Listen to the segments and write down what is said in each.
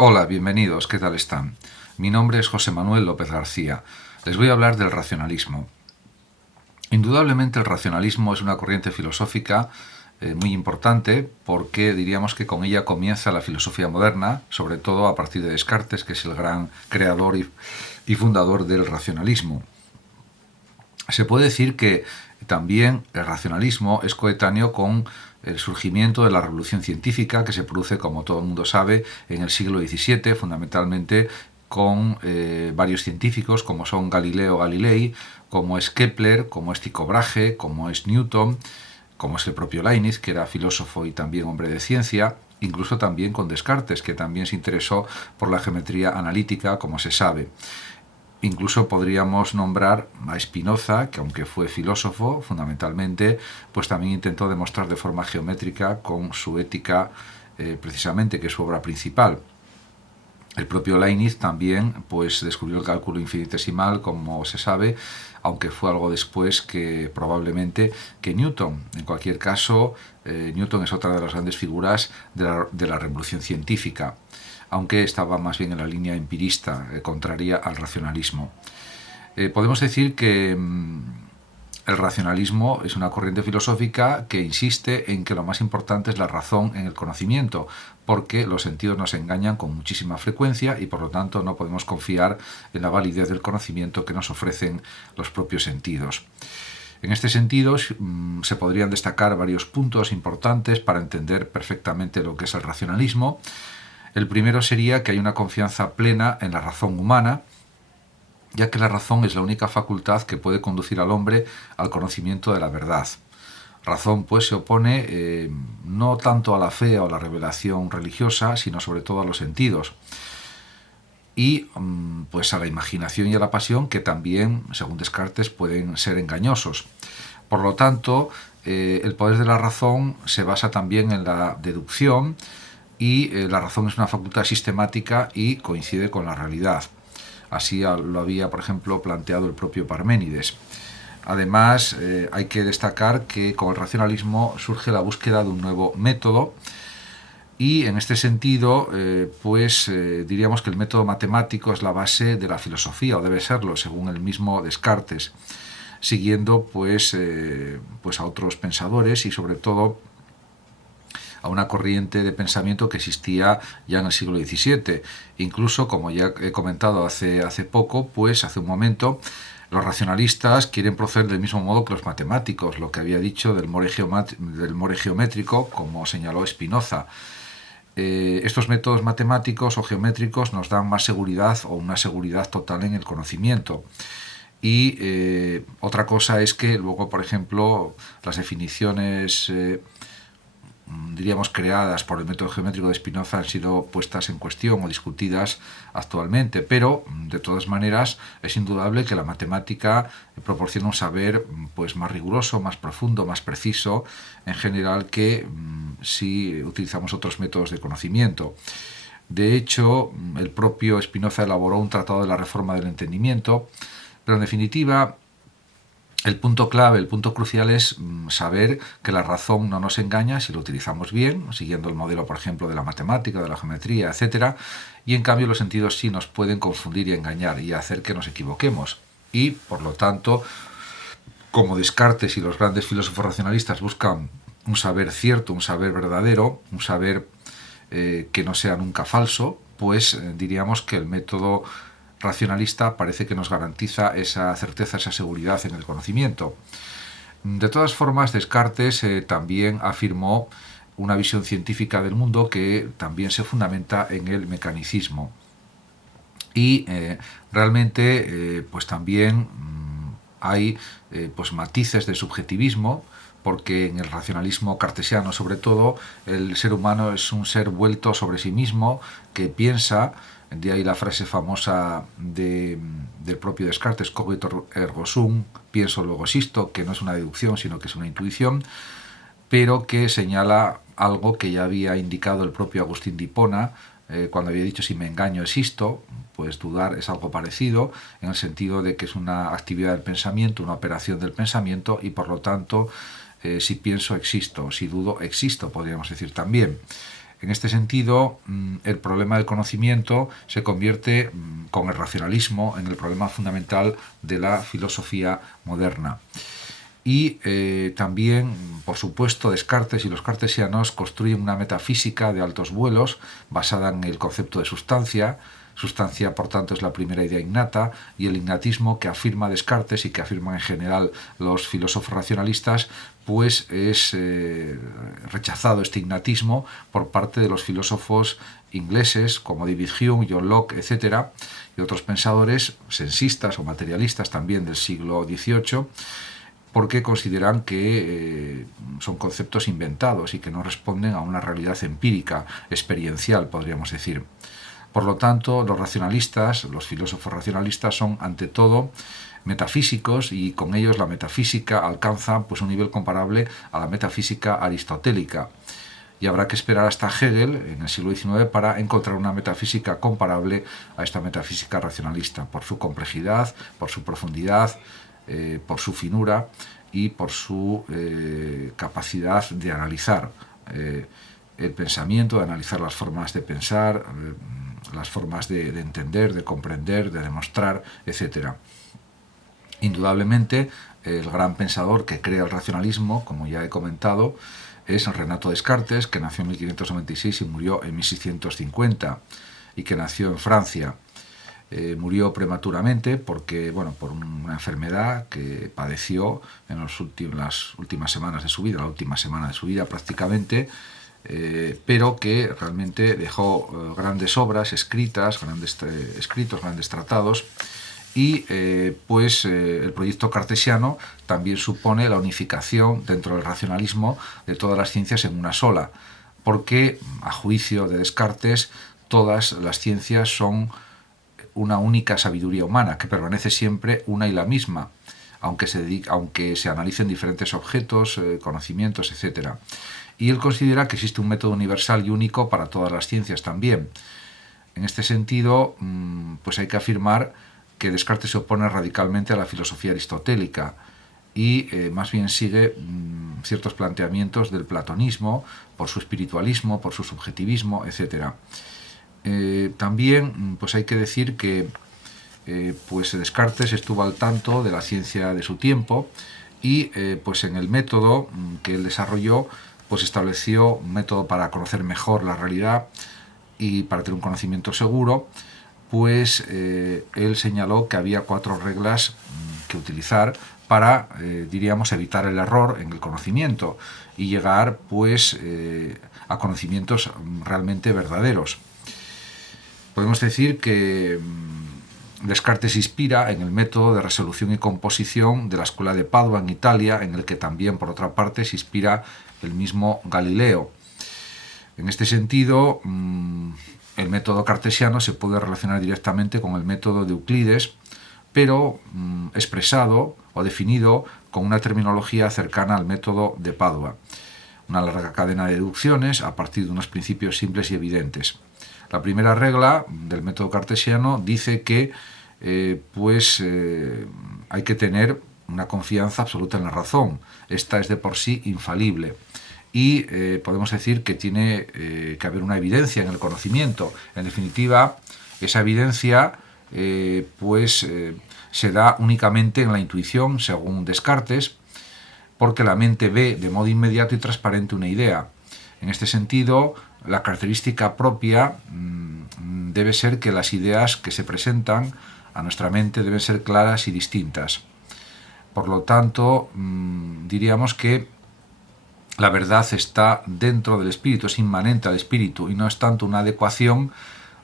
Hola, bienvenidos, ¿qué tal están? Mi nombre es José Manuel López García. Les voy a hablar del racionalismo. Indudablemente el racionalismo es una corriente filosófica muy importante porque diríamos que con ella comienza la filosofía moderna, sobre todo a partir de Descartes, que es el gran creador y fundador del racionalismo. Se puede decir que también el racionalismo es coetáneo con el surgimiento de la revolución científica que se produce, como todo el mundo sabe, en el siglo XVII, fundamentalmente con varios científicos como son Galileo Galilei, como es Kepler, como es Tycho Brahe, como es Newton, como es el propio Leibniz, que era filósofo y también hombre de ciencia, incluso también con Descartes, que también se interesó por la geometría analítica, como se sabe. Incluso podríamos nombrar a Spinoza, que aunque fue filósofo fundamentalmente, pues también intentó demostrar de forma geométrica con su ética, precisamente, que es su obra principal. El propio Leibniz también pues, descubrió el cálculo infinitesimal, como se sabe, aunque fue algo después que probablemente que Newton. En cualquier caso, Newton es otra de las grandes figuras de la revolución científica, aunque estaba más bien en la línea empirista, contraria al racionalismo. Podemos decir que el racionalismo es una corriente filosófica que insiste en que lo más importante es la razón en el conocimiento, porque los sentidos nos engañan con muchísima frecuencia y por lo tanto no podemos confiar en la validez del conocimiento que nos ofrecen los propios sentidos. En este sentido, se podrían destacar varios puntos importantes para entender perfectamente lo que es el racionalismo. El primero sería que hay una confianza plena en la razón humana, ya que la razón es la única facultad que puede conducir al hombre al conocimiento de la verdad. Razón pues se opone no tanto a la fe o a la revelación religiosa, sino sobre todo a los sentidos y pues a la imaginación y a la pasión, que también, según Descartes, pueden ser engañosos. Por lo tanto, el poder de la razón se basa también en la deducción y la razón es una facultad sistemática y coincide con la realidad. Así lo había, por ejemplo, planteado el propio Parménides. Además, hay que destacar que con el racionalismo surge la búsqueda de un nuevo método y en este sentido, diríamos que el método matemático es la base de la filosofía, o debe serlo, según el mismo Descartes, siguiendo pues a otros pensadores y sobre todo a una corriente de pensamiento que existía ya en el siglo XVII. Incluso, como ya he comentado hace poco, pues hace un momento, los racionalistas quieren proceder del mismo modo que los matemáticos, lo que había dicho del more geométrico, como señaló Spinoza. Estos métodos matemáticos o geométricos nos dan más seguridad o una seguridad total en el conocimiento. Y otra cosa es que luego, por ejemplo, las definiciones diríamos creadas por el método geométrico de Spinoza han sido puestas en cuestión o discutidas actualmente, pero de todas maneras es indudable que la matemática proporciona un saber pues más riguroso, más profundo, más preciso en general que si utilizamos otros métodos de conocimiento. De hecho, el propio Spinoza elaboró un tratado de la reforma del entendimiento, pero en definitiva el punto clave, el punto crucial es saber que la razón no nos engaña si lo utilizamos bien, siguiendo el modelo, por ejemplo, de la matemática, de la geometría, etc. Y en cambio los sentidos sí nos pueden confundir y engañar y hacer que nos equivoquemos. Y, por lo tanto, como Descartes y los grandes filósofos racionalistas buscan un saber cierto, un saber verdadero, un saber que no sea nunca falso, pues diríamos que el método racionalista parece que nos garantiza esa certeza, esa seguridad en el conocimiento. De todas formas, Descartes también afirmó una visión científica del mundo que también se fundamenta en el mecanicismo. Y realmente pues también hay pues matices de subjetivismo, porque en el racionalismo cartesiano, sobre todo, el ser humano es un ser vuelto sobre sí mismo, que piensa. De ahí la frase famosa del propio Descartes, cogito ergo sum, pienso luego existo, que no es una deducción, sino que es una intuición, pero que señala algo que ya había indicado el propio Agustín de Hipona, cuando había dicho si me engaño existo. Pues dudar es algo parecido, en el sentido de que es una actividad del pensamiento, una operación del pensamiento, y por lo tanto, si pienso existo, si dudo existo, podríamos decir también. En este sentido, el problema del conocimiento se convierte con el racionalismo en el problema fundamental de la filosofía moderna. Y también, por supuesto, Descartes y los cartesianos construyen una metafísica de altos vuelos basada en el concepto de sustancia. Sustancia, por tanto, es la primera idea innata, y el innatismo que afirma Descartes y que afirman en general los filósofos racionalistas, pues es rechazado este innatismo por parte de los filósofos ingleses como David Hume, John Locke, etc., y otros pensadores sensistas o materialistas también del siglo XVIII, porque consideran que son conceptos inventados y que no responden a una realidad empírica, experiencial, podríamos decir. Por lo tanto, los racionalistas, los filósofos racionalistas, son ante todo metafísicos, y con ellos la metafísica alcanza pues un nivel comparable a la metafísica aristotélica. Y habrá que esperar hasta Hegel, en el siglo XIX, para encontrar una metafísica comparable a esta metafísica racionalista, por su complejidad, por su profundidad, por su finura y por su capacidad de analizar el pensamiento, de analizar las formas de pensar, las formas de entender, de comprender, de demostrar, etc. Indudablemente, el gran pensador que crea el racionalismo, como ya he comentado, es Renato Descartes, que nació en 1596 y murió en 1650, y que nació en Francia. Murió prematuramente porque, por una enfermedad que padeció en las últimas semanas de su vida, la última semana de su vida prácticamente, pero que realmente dejó grandes obras escritas, grandes tratados, y el proyecto cartesiano también supone la unificación dentro del racionalismo de todas las ciencias en una sola, porque a juicio de Descartes todas las ciencias son una única sabiduría humana que permanece siempre una y la misma, aunque se analicen diferentes objetos, conocimientos, etc. Y él considera que existe un método universal y único para todas las ciencias también. En este sentido, pues hay que afirmar que Descartes se opone radicalmente a la filosofía aristotélica y más bien sigue ciertos planteamientos del platonismo por su espiritualismo, por su subjetivismo, etc. También pues hay que decir que Descartes estuvo al tanto de la ciencia de su tiempo y pues en el método que él desarrolló pues estableció un método para conocer mejor la realidad y para tener un conocimiento seguro. Pues él señaló que había 4 reglas que utilizar para, diríamos, evitar el error en el conocimiento y llegar pues a conocimientos realmente verdaderos. Podemos decir que Descartes se inspira en el método de resolución y composición de la escuela de Padua en Italia, en el que también, por otra parte, se inspira el mismo Galileo. En este sentido, el método cartesiano se puede relacionar directamente con el método de Euclides, pero expresado o definido con una terminología cercana al método de Padua. Una larga cadena de deducciones a partir de unos principios simples y evidentes. La primera regla del método cartesiano dice que hay que tener una confianza absoluta en la razón. Esta es de por sí infalible. Y podemos decir que tiene que haber una evidencia en el conocimiento. En definitiva, esa evidencia se da únicamente en la intuición, según Descartes, porque la mente ve de modo inmediato y transparente una idea. En este sentido, la característica propia debe ser que las ideas que se presentan a nuestra mente deben ser claras y distintas. Por lo tanto, diríamos que la verdad está dentro del espíritu, es inmanente al espíritu y no es tanto una adecuación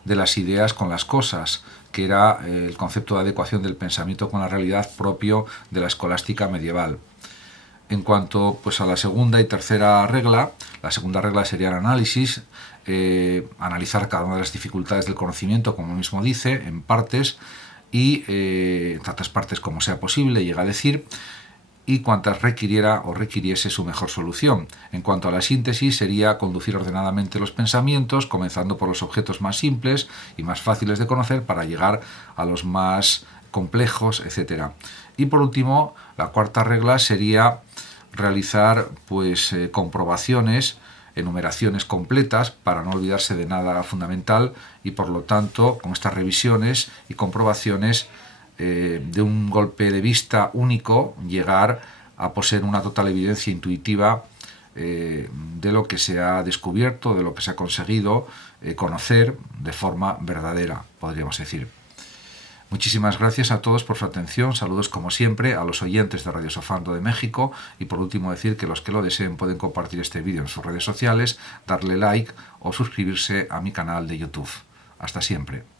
de las ideas con las cosas, que era el concepto de adecuación del pensamiento con la realidad propio de la escolástica medieval. En cuanto a la segunda y tercera regla, la segunda regla sería el análisis, analizar cada una de las dificultades del conocimiento, como mismo dice, en partes y en tantas partes como sea posible, llega a decir, y cuantas requiriera o requiriese su mejor solución. En cuanto a la síntesis, sería conducir ordenadamente los pensamientos, comenzando por los objetos más simples y más fáciles de conocer para llegar a los más complejos, etc. Y por último, la cuarta regla sería realizar comprobaciones enumeraciones completas para no olvidarse de nada fundamental y por lo tanto con estas revisiones y comprobaciones de un golpe de vista único llegar a poseer una total evidencia intuitiva de lo que se ha descubierto, de lo que se ha conseguido conocer de forma verdadera, podríamos decir. Muchísimas gracias a todos por su atención, saludos como siempre a los oyentes de Radio Sofando de México y por último decir que los que lo deseen pueden compartir este vídeo en sus redes sociales, darle like o suscribirse a mi canal de YouTube. Hasta siempre.